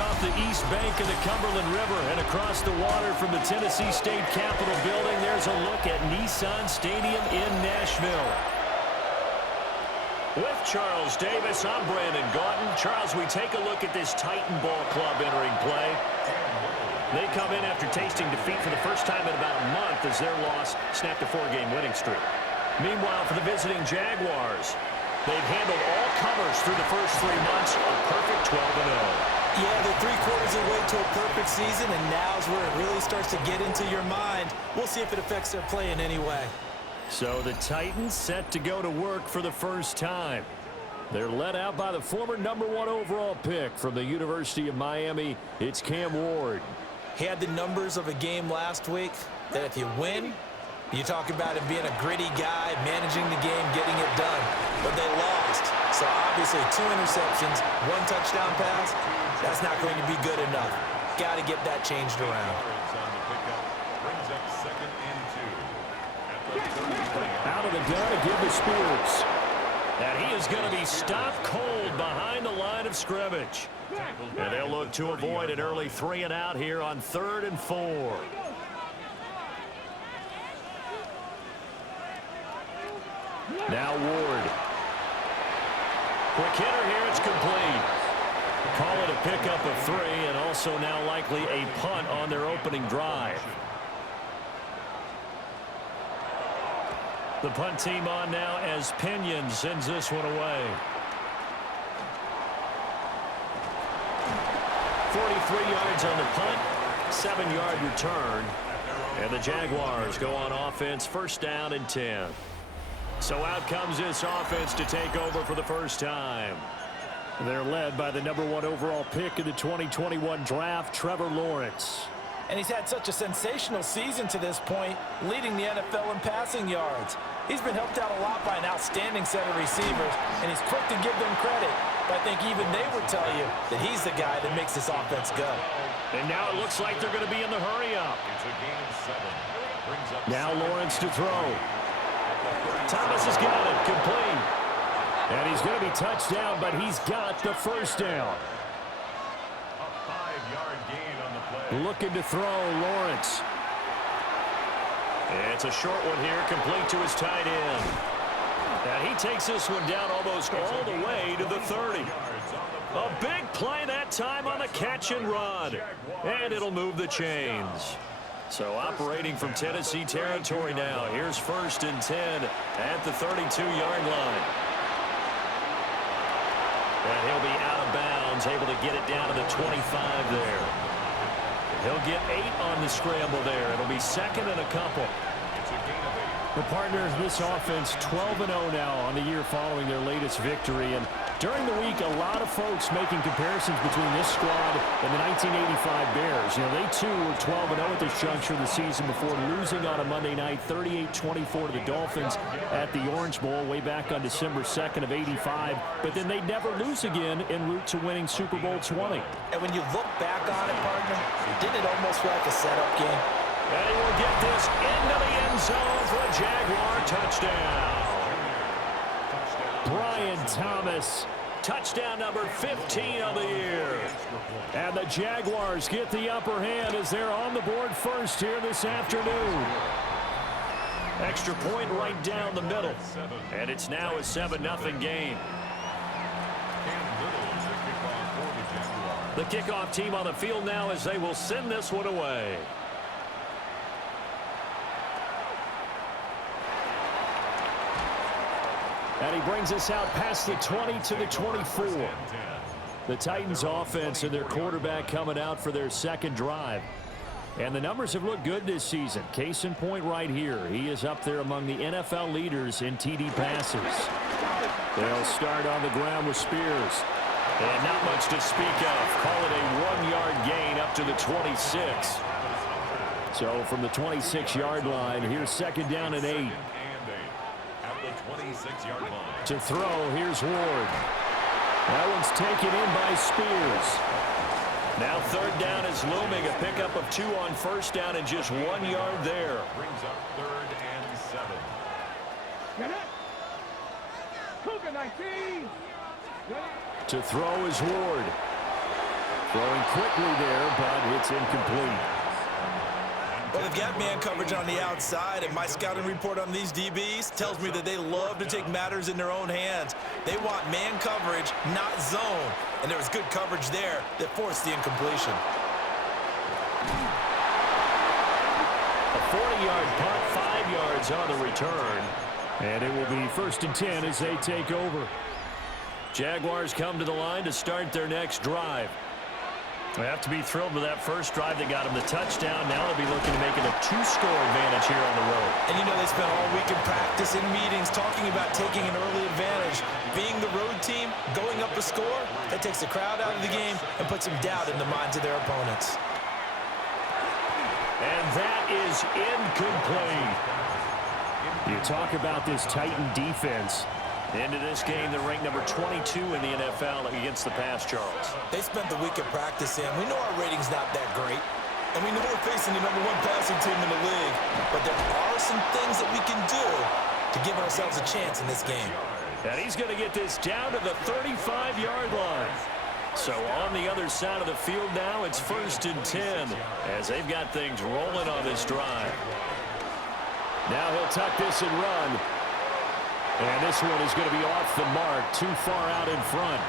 off the east bank of the Cumberland River and across the water from the Tennessee State Capitol building. There's a look at Nissan Stadium in Nashville. With Charles Davis, I'm Brandon Gaudin. Charles, we take a look at this Titan Ball Club entering play. They come in after tasting defeat for the first time in about a month as their loss snapped a 4-game winning streak. Meanwhile, for the visiting Jaguars, they've handled all comers through the first 3 months, a perfect 12-0. Yeah, they're 3/4 of the way to a perfect season, and now's where it really starts to get into your mind. We'll see if it affects their play in any way. So the Titans set to go to work for the first time. They're led out by the former #1 overall pick from the University of Miami. It's Cam Ward. He had the numbers of a game last week that if you win, you talk about him being a gritty guy, managing the game, getting it done. But they lost. So obviously 2 interceptions, 1 touchdown pass, that's not going to be good enough. Got to get that changed around. Out of the gun to give to Spears. And he is going to be stopped cold behind the line of scrimmage. And they'll look to avoid an early 3-and-out here on 3rd and 4. Now Ward. Quick hitter here, it's complete. Call it a pickup of 3, and also now likely a punt on their opening drive. The punt team on now as Pinion sends this one away. 43 yards on the punt, 7-yard return. And the Jaguars go on offense, 1st down and 10. So out comes this offense to take over for the first time. They're led by the #1 overall pick in the 2021 draft, Trevor Lawrence. And he's had such a sensational season to this point, leading the NFL in passing yards. He's been helped out a lot by an outstanding set of receivers, and he's quick to give them credit. But I think even they would tell you that he's the guy that makes this offense go. And now it looks like they're going to be in the hurry-up. Now Lawrence to throw. Thomas has got it, complete. And he's going to be touched down, but he's got the 1st down. Looking to throw, Lawrence. It's a short one here, complete to his tight end. And he takes this one down almost all the way to the 30. A big play that time on the catch and run. And it'll move the chains. So operating from Tennessee territory now. Here's 1st and 10 at the 32-yard line. And he'll be out of bounds, able to get it down to the 25 there. He'll get 8 on the scramble there. It'll be 2nd and a couple. The partners, this offense 12-0 now on the year following their latest victory. And during the week, a lot of folks making comparisons between this squad and the 1985 Bears. You know, they too were 12-0 at this juncture of the season before losing on a Monday night 38-24 to the Dolphins at the Orange Bowl way back on December 2nd of '85. But then they'd never lose again en route to winning Super Bowl 20. And when you look back on it, partner, didn't it almost feel like a setup game? And he will get this into the end zone for a Jaguar touchdown. Brian Thomas, touchdown number 15 of the year. And the Jaguars get the upper hand as they're on the board first here this afternoon. Extra point right down the middle. And it's now a 7-0 game. The kickoff team on the field now as they will send this one away. And he brings us out past the 20 to the 24. The Titans offense and their quarterback coming out for their 2nd drive. And the numbers have looked good this season. Case in point right here. He is up there among the NFL leaders in TD passes. They'll start on the ground with Spears. And not much to speak of. Call it a 1-yard gain up to the 26. So from the 26-yard line, here's 2nd down and 8. To throw, here's Ward. That one's taken in by Spears. Now 3rd down is looming. A pickup of 2 on 1st down and just 1 yard there. Brings up 3rd and 7. Get it. Cougar 19. To throw is Ward. Throwing quickly there, but it's incomplete. Well, they've got man coverage on the outside, and my scouting report on these DBs tells me that they love to take matters in their own hands. They want man coverage, not zone, and there was good coverage there that forced the incompletion. A 40-yard punt, 5 yards on the return. And it will be 1st and 10 as they take over. Jaguars come to the line to start their next drive. They have to be thrilled with that first drive that got them the touchdown. Now they'll be looking to make it a 2-score advantage here on the road. And you know they spent all week in practice, in meetings, talking about taking an early advantage. Being the road team, going up a score, that takes the crowd out of the game and puts some doubt in the minds of their opponents. And that is incomplete. You talk about this Titan defense. Into this game, they're ranked number 22 in the NFL against the pass, Charles. They spent the week of practice in. We know our rating's not that great. And we know we're facing the number 1 passing team in the league. But there are some things that we can do to give ourselves a chance in this game. And he's going to get this down to the 35-yard line. So on the other side of the field now, it's 1st and 10 as they've got things rolling on this drive. Now he'll tuck this and run. And this one is going to be off the mark, too far out in front.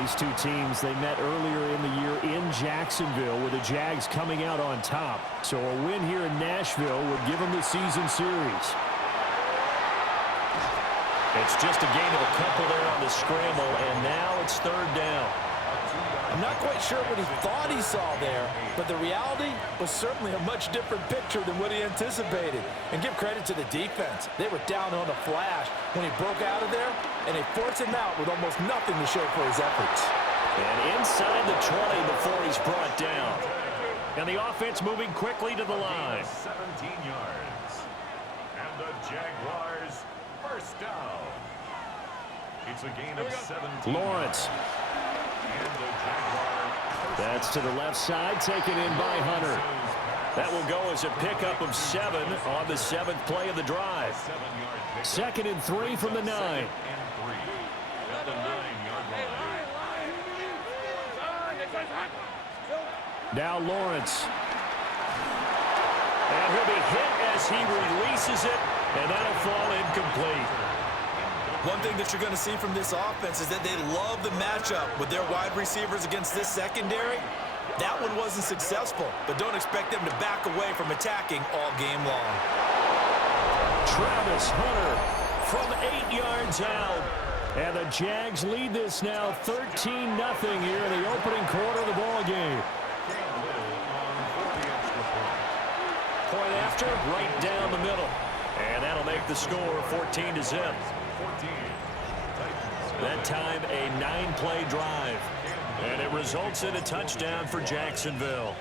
These two teams, they met earlier in the year in Jacksonville with the Jags coming out on top. So a win here in Nashville would give them the season series. It's just a gain of a couple there on the scramble, and now it's 3rd down. I'm not quite sure what he thought he saw there, but the reality was certainly a much different picture than what he anticipated. And give credit to the defense. They were down on a flash when he broke out of there, and they forced him out with almost nothing to show for his efforts. And inside the 20 before he's brought down. And the offense moving quickly to the line. 17 yards. And the Jaguars first down. It's a gain of 17. Lawrence. That's to the left side, taken in by Hunter. That will go as a pickup of 7 on the 7th play of the drive. 2nd and 3 from the 9. Now Lawrence. And he'll be hit as he releases it, and that'll fall incomplete. One thing that you're going to see from this offense is that they love the matchup with their wide receivers against this secondary. That one wasn't successful, but don't expect them to back away from attacking all game long. Travis Hunter from 8 yards out. And the Jags lead this now 13-0 here in the opening quarter of the ball game. Point after, right down the middle. And that'll make the score 14-0. That time, a 9-play drive. And it results in a touchdown for Jacksonville.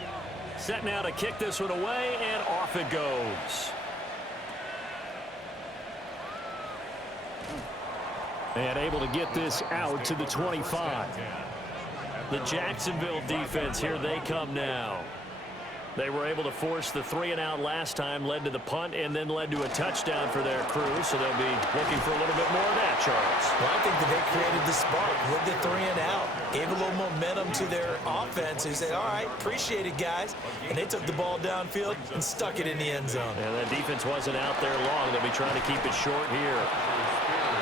Set now to kick this one away, and off it goes. And able to get this out to the 25. The Jacksonville defense, here they come now. They were able to force the 3-and-out last time, led to the punt, and then led to a touchdown for their crew. So they'll be looking for a little bit more of that, Charles. Well, I think that they created the spark with the 3-and-out. Gave a little momentum to their offense. They said, all right, appreciate it, guys. And they took the ball downfield and stuck it in the end zone. And that defense wasn't out there long. They'll be trying to keep it short here.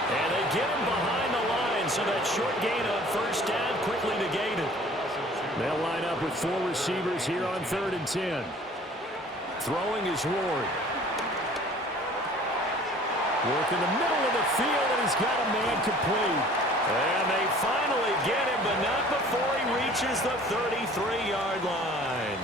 And they get him behind the line, so that short gain on 1st down quickly negated. They'll line up with 4 receivers here on 3rd and 10. Throwing is Ward. Work in the middle of the field, and he's got a man complete. And they finally get him, but not before he reaches the 33-yard line.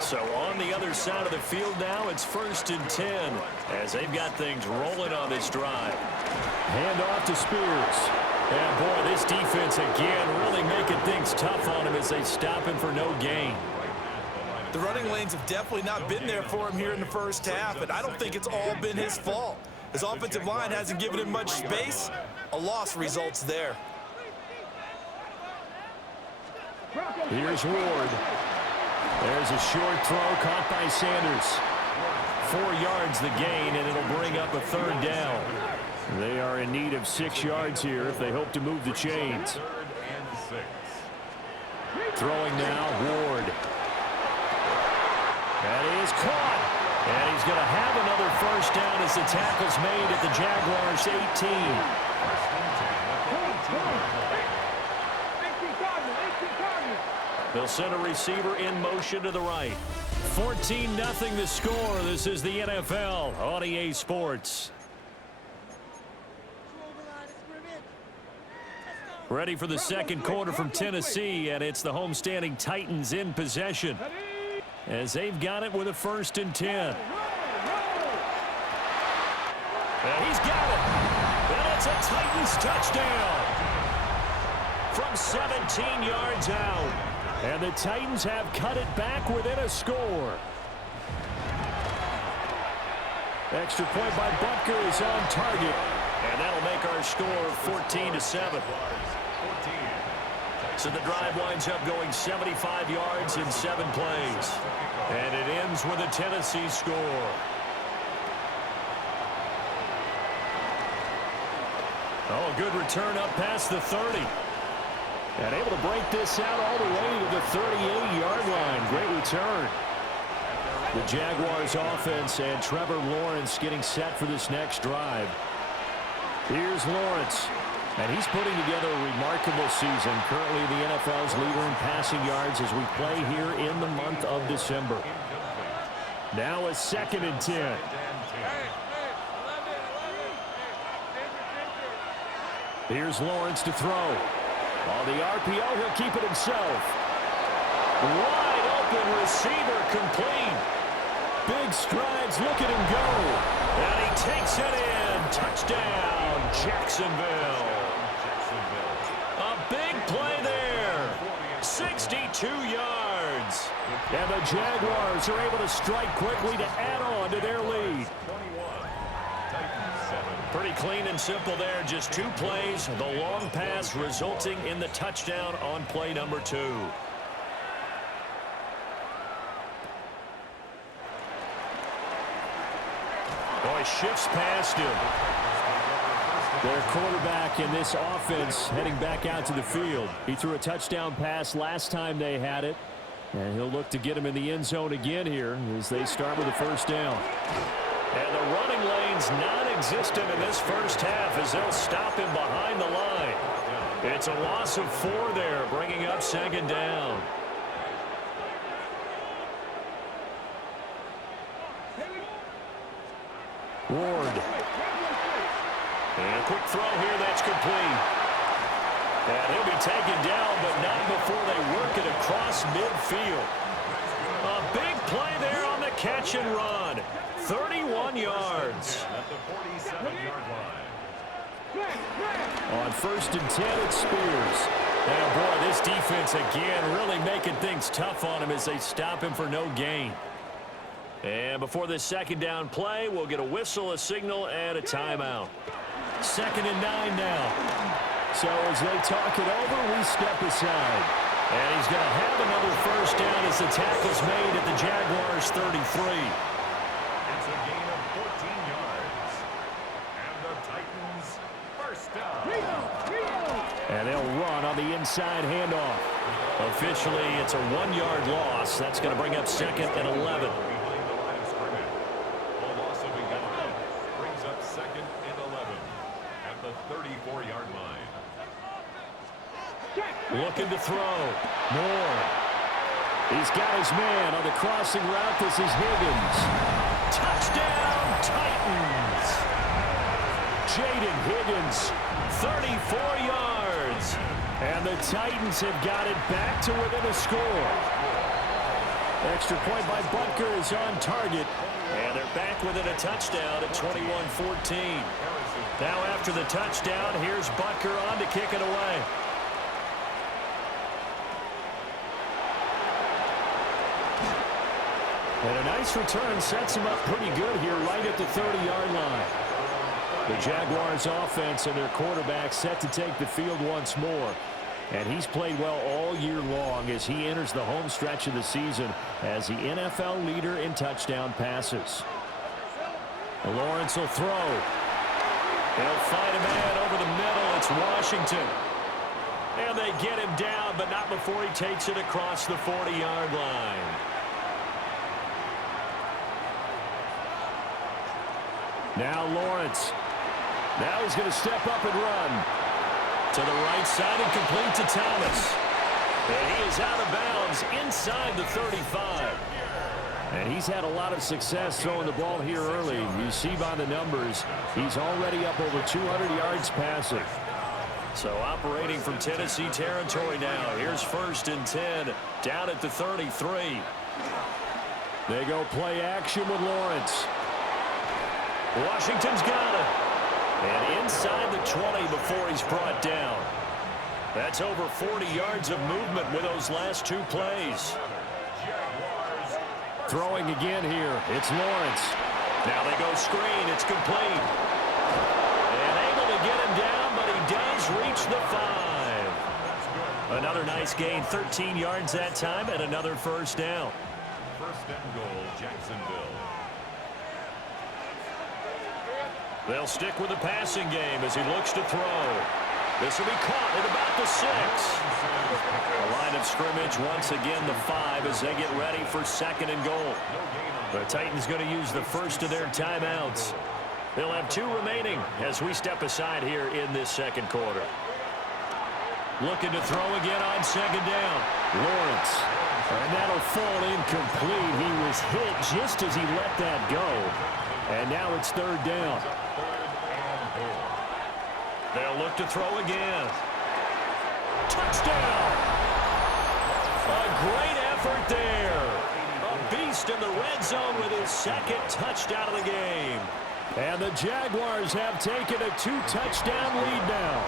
So on the other side of the field now, it's 1st and 10 as they've got things rolling on this drive. Hand off to Spears. And, boy, this defense again really making things tough on him as they stop him for no gain. The running lanes have definitely not been there for him here in the first half, and I don't think it's all been his fault. His offensive line hasn't given him much space. A loss results there. Here's Ward. There's a short throw caught by Sanders. 4 yards the gain, and it'll bring up a 3rd down. They are in need of 6 yards here if they hope to move the chains. Throwing now, Ward. That is caught. And he's going to have another first down as the tackle's made at the Jaguars' 18. They'll send a receiver in motion to the right. 14-0 the score. This is the NFL on EA Sports. Ready for the second quarter from Tennessee, and it's the homestanding Titans in possession as they've got it with a 1st and 10. And he's got it. And it's a Titans touchdown from 17 yards out. And the Titans have cut it back within a score. Extra point by Butker is on target. And that'll make our score 14-7. So the drive winds up going 75 yards in 7 plays. And it ends with a Tennessee score. Oh, a good return up past the 30. And able to break this out all the way to the 38-yard line. Great return. The Jaguars offense and Trevor Lawrence getting set for this next drive. Here's Lawrence. And he's putting together a remarkable season. Currently the NFL's leader in passing yards as we play here in the month of December. Now a 2nd and 10. Here's Lawrence to throw. On the RPO, he'll keep it himself. Wide open receiver complete. Big strides, look at him go. And he takes it in. Touchdown, Jacksonville. A big play there. 62 yards. And the Jaguars are able to strike quickly to add on to their lead. Pretty clean and simple there. Just 2 plays. The long pass resulting in the touchdown on play number 2. Boy, shifts past him. Their quarterback in this offense heading back out to the field. He threw a touchdown pass last time they had it. And he'll look to get him in the end zone again here as they start with a 1st down. And the running lane's non-existent in this first half as they'll stop him behind the line. It's a loss of 4 there, bringing up 2nd down. Ward. And a quick throw here that's complete. And he'll be taken down, but not before they work it across midfield. A big play there on the catch and run. 31 yards. At the 47-yard line. On 1st and 10, it's Spears. And boy, this defense again really making things tough on him as they stop him for no gain. And before this 2nd down play, we'll get a whistle, a signal, and a timeout. 2nd and 9 now. So as they talk it over, we step aside. And he's going to have another 1st down as the tackle's made at the Jaguars' 33. It's a gain of 14 yards. And the Titans, 1st down. And they'll run on the inside handoff. Officially, it's a 1-yard loss. That's going to bring up 2nd and 11. Up 2nd and 11 at the 34-yard line. Looking to throw. Moore. He's got his man on the crossing route. This is Higgins. Touchdown, Titans. Jaden Higgins, 34 yards. And the Titans have got it back to within a score. Extra point by Butker is on target. And they're back within a touchdown at 21-14. Now after the touchdown, here's Butker on to kick it away. And a nice return sets him up pretty good here right at the 30-yard line. The Jaguars offense and their quarterback set to take the field once more. And he's played well all year long as he enters the home stretch of the season as the NFL leader in touchdown passes. Lawrence will throw. They'll find a man over the middle. It's Washington. And they get him down, but not before he takes it across the 40-yard line. Now Lawrence. Now he's going to step up and run. To the right side and complete to Thomas. And he is out of bounds inside the 35. And he's had a lot of success throwing the ball here early. You see by the numbers, he's already up over 200 yards passing. So operating from Tennessee territory now. Here's 1st and 10 down at the 33. They go play action with Lawrence. Washington's got it. And inside the 20 before he's brought down. That's over 40 yards of movement with those last 2 plays. Throwing again here. It's Lawrence. Now they go screen. It's complete. And able to get him down, but he does reach the 5. Another nice gain. 13 yards that time and another 1st down. 1st and goal, Jacksonville. They'll stick with the passing game as he looks to throw. This will be caught at about the 6. A line of scrimmage once again the 5 as they get ready for 2nd and goal. The Titans going to use the first of their timeouts. They'll have 2 remaining as we step aside here in this 2nd quarter. Looking to throw again on 2nd down. Lawrence. And that'll fall incomplete. He was hit just as he let that go. And now it's 3rd down. They'll look to throw again. Touchdown! A great effort there. A beast in the red zone with his 2nd touchdown of the game. And the Jaguars have taken a 2-touchdown lead now.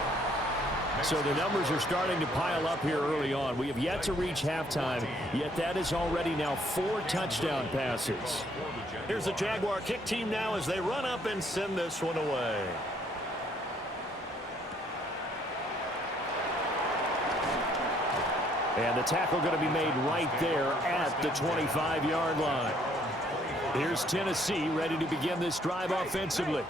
So the numbers are starting to pile up here early on. We have yet to reach halftime, yet that is already now 4 touchdown passes. Here's the Jaguar kick team now as they run up and send this one away. And the tackle going to be made right there at the 25-yard line. Here's Tennessee ready to begin this drive offensively.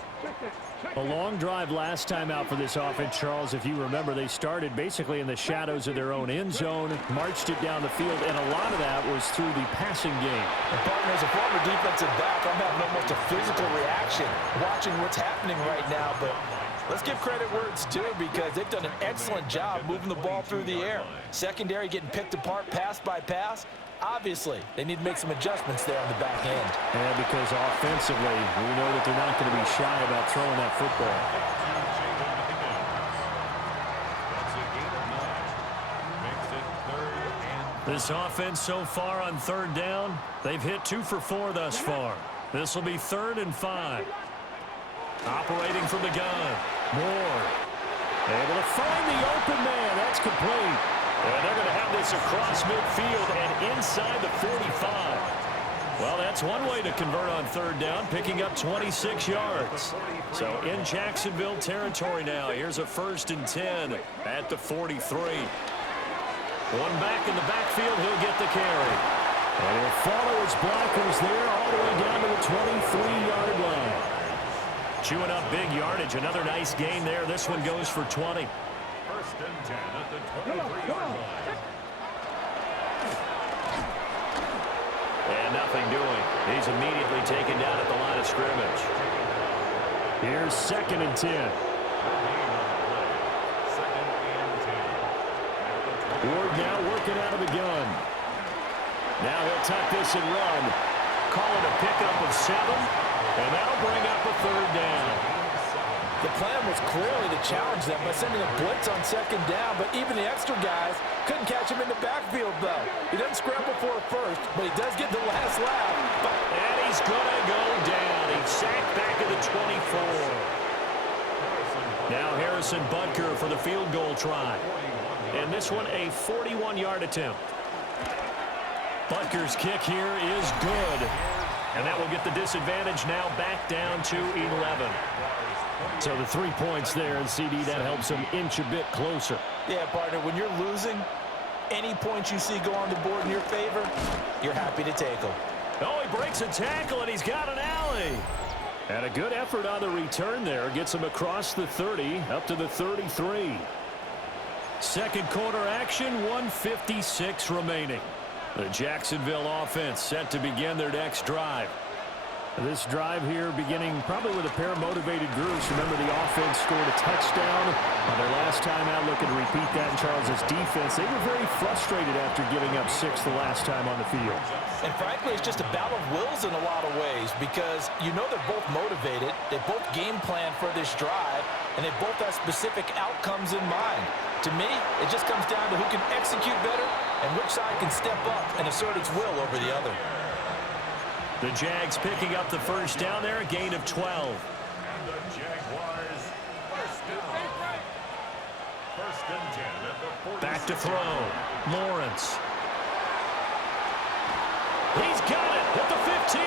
A long drive last time out for this offense, Charles. If you remember, they started basically in the shadows of their own end zone, marched it down the field, and a lot of that was through the passing game. And partner, as a former defensive back, I'm having almost a physical reaction watching what's happening right now, but let's give credit where it's due because they've done an excellent job moving the ball through the air. Secondary getting picked apart pass by pass. Obviously, they need to make some adjustments there on the back end. And because offensively, we know that they're not going to be shy about throwing that football. This offense so far on 3rd down, they've hit 2 for 4 thus far. This will be 3rd and 5. Operating from the gun. Moore. Able to find the open man. That's complete. And they're going to have this across midfield and inside the 45. Well, that's one way to convert on 3rd down, picking up 26 yards. So in Jacksonville territory now. Here's a 1st and 10 at the 43. One back in the backfield. He'll get the carry. And he'll follow his blockers there all the way down to the 23-yard line. Chewing up big yardage. Another nice gain there. This one goes for 20. 1st and 10 at the 23-yard line. And nothing doing. He's immediately taken down at the line of scrimmage. Here's 2nd and 10. Ward now working out of the gun. Now he'll tuck this and run. Call it a pickup of 7. And that'll bring up a 3rd down. The plan was clearly to challenge them by sending a blitz on 2nd down, but even the extra guys couldn't catch him in the backfield, though. He doesn't scramble for a first, but he does get the last laugh. And he's going to go down. He's sacked back at the 24. Now Harrison Butker for the field goal try. And this one a 41-yard attempt. Butker's kick here is good. And that will get the disadvantage now back down to 11. So the 3 points there, and CD, that helps them inch a bit closer. Yeah, partner, when you're losing, any points you see go on the board in your favor, you're happy to take them. Oh, he breaks a tackle, and he's got an alley. And a good effort on the return there. Gets him across the 30, up to the 33. Second quarter action, 1:56 remaining. The Jacksonville offense set to begin their next drive. This drive here beginning probably with a pair of motivated groups. Remember, the offense scored a touchdown on their last time out. Looking to repeat that in Charles's defense. They were very frustrated after giving up 6 the last time on the field. And frankly, it's just a battle of wills in a lot of ways because you know they're both motivated. They both game plan for this drive, and they both have specific outcomes in mind. To me, it just comes down to who can execute better and which side can step up and assert its will over the other. The Jags picking up the first down there, a gain of 12. And the Jaguars first down. First and 10 at the 46. Back to throw. Lawrence. He's got it at the 15.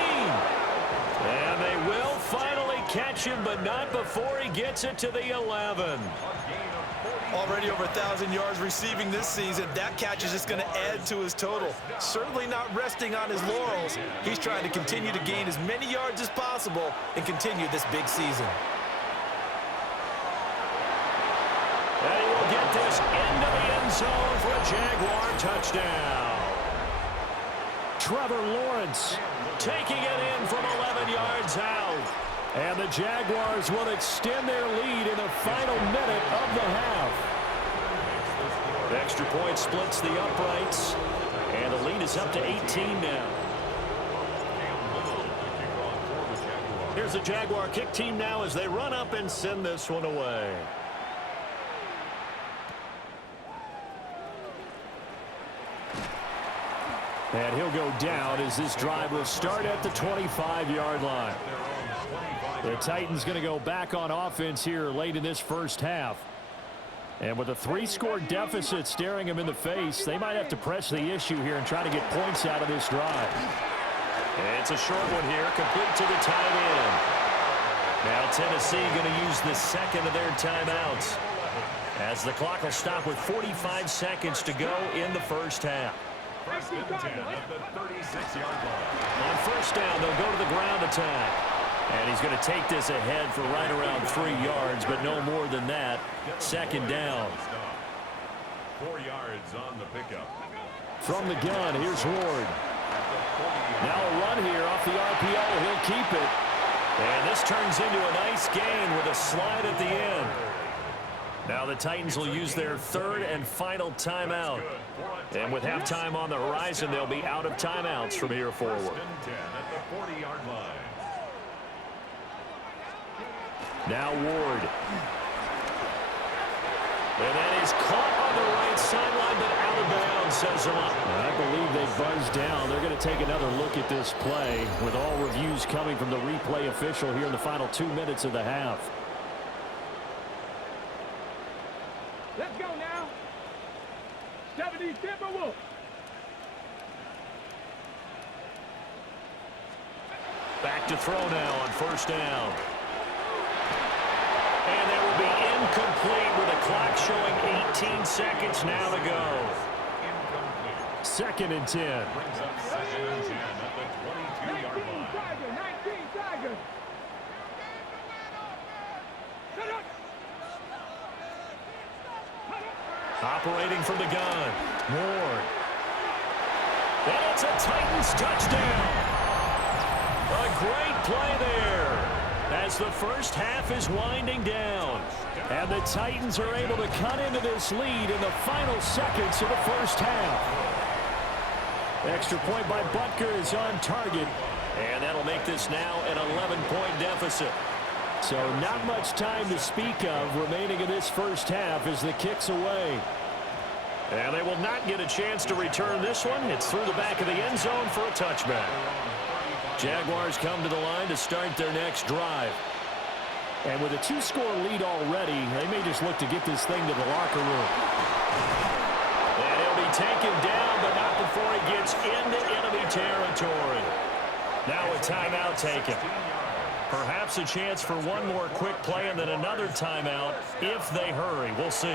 And they will finally catch him, but not before he gets it to the 11. Already over 1,000 yards receiving this season. That catch is just going to add to his total. Certainly not resting on his laurels. He's trying to continue to gain as many yards as possible and continue this big season. And he will get this into the end zone for a Jaguar touchdown. Trevor Lawrence taking it in from 11 yards out. And the Jaguars will extend their lead in the final minute of the half. The extra point splits the uprights. And the lead is up to 18 now. Here's the Jaguar kick team now as they run up and send this one away. And he'll go down as this drive will start at the 25-yard line. The Titans going to go back on offense here late in this first half. And with a 3-score deficit staring them in the face, they might have to press the issue here and try to get points out of this drive. And it's a short one here, complete to the tight end. Now Tennessee going to use the second of their timeouts as the clock will stop with 45 seconds to go in the first half. First and 10 at the 36-yard line. On first down, they'll go to the ground attack. And he's going to take this ahead for right around 3 yards, but no more than that. Second down. 4 yards on the pickup. From the gun, here's Ward. Now a run here off the RPO. He'll keep it. And this turns into a nice gain with a slide at the end. Now the Titans will use their third and final timeout. And with halftime on the horizon, they'll be out of timeouts from here forward. First and 10 at the 40-yard line. Now Ward. And that is caught on the right sideline, but out of bounds, says him up. I believe they buzzed down. They're going to take another look at this play with all reviews coming from the replay official here in the final 2 minutes of the half. Let's go now. 70 Timberwolves. Back to throw now on first down. And that will be incomplete with the clock showing 18 seconds now to go. Second and 10. Brings up second and 10 at the 22-yard line. 19 Tigers. Shut up. Operating from the gun. Ward. And it's a Titans touchdown. A great play there as the first half is winding down. And the Titans are able to cut into this lead in the final seconds of the first half. Extra point by Butker is on target. And that'll make this now an 11-point deficit. So not much time to speak of remaining in this first half as the kick's away. And they will not get a chance to return this one. It's through the back of the end zone for a touchback. Jaguars come to the line to start their next drive. And with a 2-score lead already, they may just look to get this thing to the locker room. And he'll be taken down, but not before he gets into enemy territory. Now a timeout taken. Perhaps a chance for one more quick play and then another timeout if they hurry. We'll see.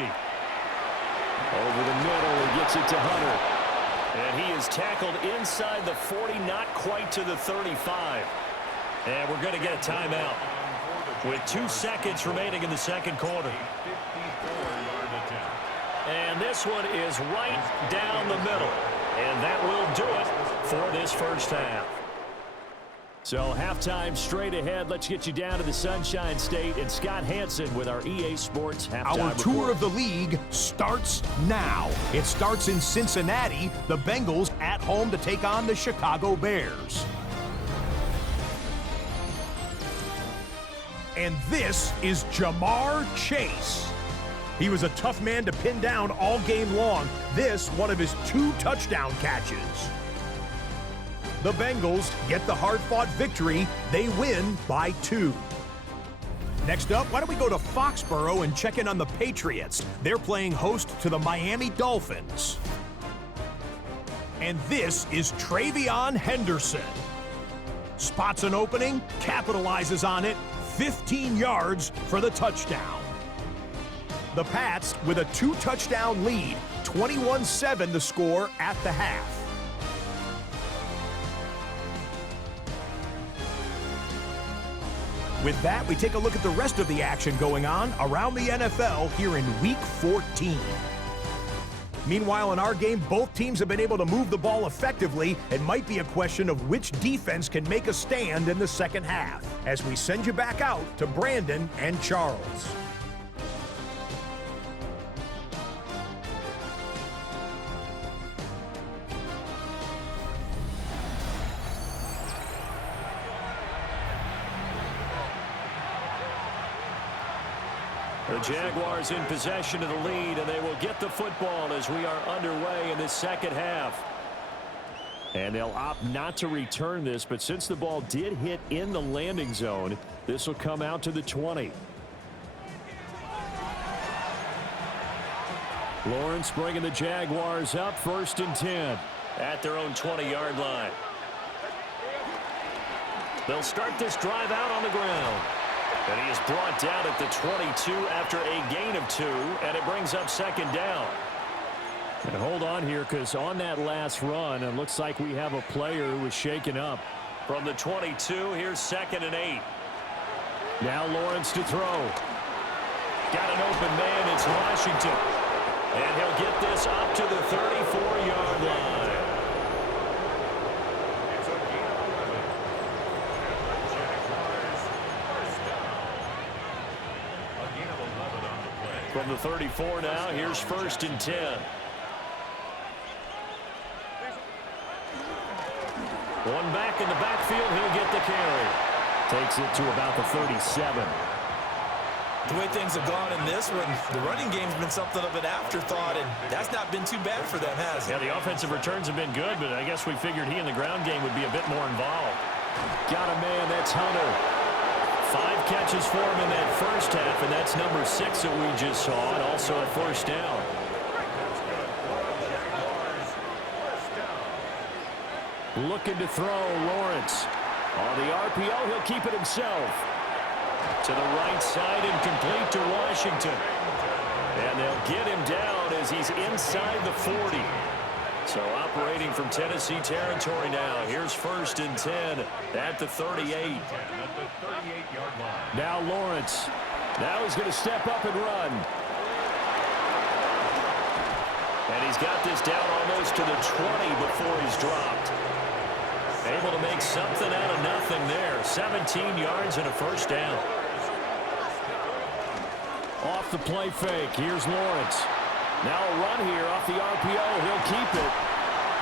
Over the middle, he gets it to Hunter. And he is tackled inside the 40, not quite to the 35. And we're going to get a timeout with 2 seconds remaining in the second quarter. And this one is right down the middle. And that will do it for this first half. So halftime straight ahead. Let's get you down to the Sunshine State and Scott Hansen with our EA Sports halftime Our tour report. of the league starts now. It starts in Cincinnati. The Bengals at home to take on the Chicago Bears. And this is Jamar Chase. He was a tough man to pin down all game long. This, one of his 2 touchdown catches. The Bengals get the hard-fought victory. They win by 2. Next up, why don't we go to Foxborough and check in on the Patriots? They're playing host to the Miami Dolphins. And this is Travion Henderson. Spots an opening, capitalizes on it, 15 yards for the touchdown. The Pats with a 2-touchdown lead, 21-7 the score at the half. With that, we take a look at the rest of the action going on around the NFL here in Week 14. Meanwhile, in our game, both teams have been able to move the ball effectively. It might be a question of which defense can make a stand in the second half, as we send you back out to Brandon and Charles. The Jaguars in possession of the lead, and they will get the football as we are underway in this second half. And they'll opt not to return this, but since the ball did hit in the landing zone, this will come out to the 20. Lawrence bringing the Jaguars up, 1st and 10 at their own 20-yard line. They'll start this drive out on the ground. And he is brought down at the 22 after a gain of 2, and it brings up 2nd down. And hold on here, because on that last run, it looks like we have a player who was shaken up. From the 22, here's 2nd and 8. Now Lawrence to throw. Got an open man, it's Washington. And he'll get this up to the 34-yard line. It's a gain of 11. And the Jaguars first down. A gain of 11 on the play. From the 34 now, here's 1st and 10. One back in the backfield, he'll get the carry. Takes it to about the 37. The way things have gone in this one, the running game's been something of an afterthought, and that's not been too bad for them, has it? Yeah, the offensive returns have been good, but I guess we figured he in the ground game would be a bit more involved. Got a man, that's Hunter. 5 catches for him in that first half, and that's number 6 that we just saw, and also a 1st down. Jaguars first down. Looking to throw, Lawrence. On the RPO, he'll keep it himself. To the right side and complete to Washington. And they'll get him down as he's inside the 40. So operating from Tennessee territory now. Here's 1st and 10 at the 38. At the 38-yard line. Now Lawrence. Now he's going to step up and run. And he's got this down almost to the 20 before he's dropped. Able to make something out of nothing there. 17 yards and a 1st down. Off the play fake. Here's Lawrence. Now a run here off the RPO. He'll keep it.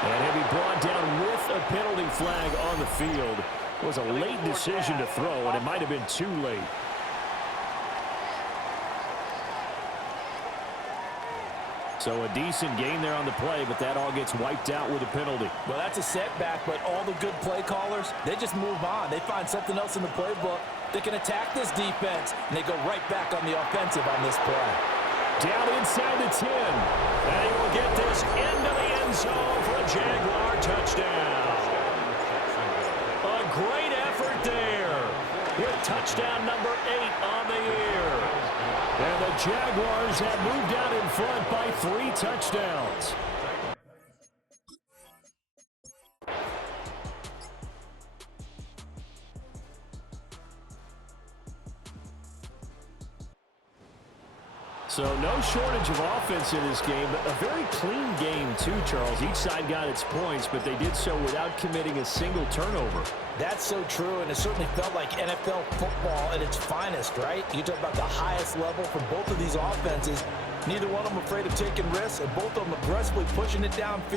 And he'll be brought down with a penalty flag on the field. It was a late decision to throw, and it might have been too late. So a decent gain there on the play, but that all gets wiped out with a penalty. Well, that's a setback, but all the good play callers, they just move on. They find something else in the playbook. They can attack this defense, and they go right back on the offensive on this play. Down inside the 10. And he will get this into the end zone for a Jaguar touchdown. A great effort there with touchdown number 8 on the year. And the Jaguars have moved out in front by 3 touchdowns. So no shortage of offense in this game, but a very clean game too, Charles. Each side got its points, but they did so without committing a single turnover. That's so true, and it certainly felt like NFL football at its finest, right? You talk about the highest level for both of these offenses. Neither one of them afraid of taking risks, and both of them aggressively pushing it downfield.